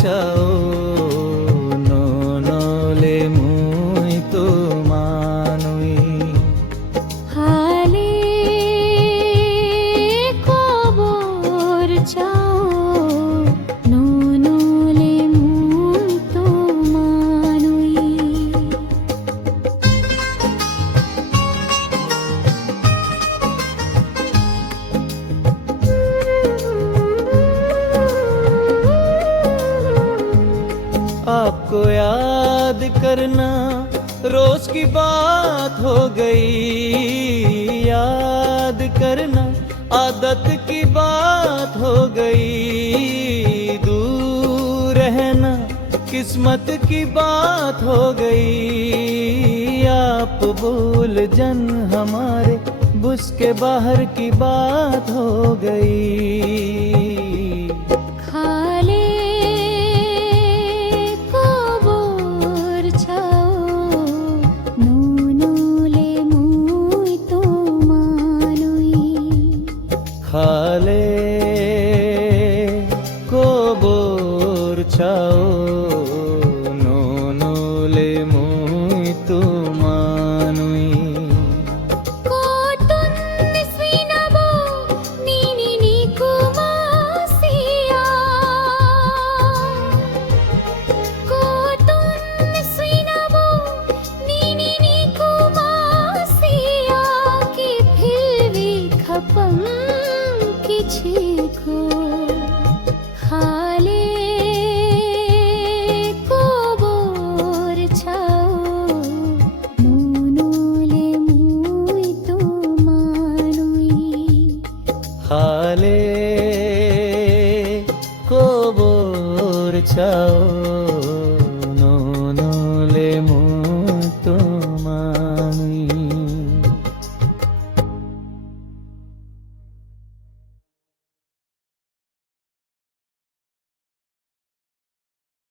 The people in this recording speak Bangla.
চাও নলে মুই তোমানুই হালে কবর চাও নলে মুই তোমানুই आपको याद करना रोज की बात हो गई, याद करना आदत की बात हो गई, दूर रहना किस्मत की बात हो गई। आप भूल जन हमारे बुस के बाहर की बात हो गई। খালে কবর চাও নলে মুই তোমানুই খালে কবর চাও নলে মুই তোমানুই কটন সিনাবো নিনি নিকুমাসিয়া কটন সিনাবো নিনি নিকুমাসিয়া কি ফিরবি খপম কিছিকো খালে কবর চাও নলে মুই তোমানুই খালে কবর চাও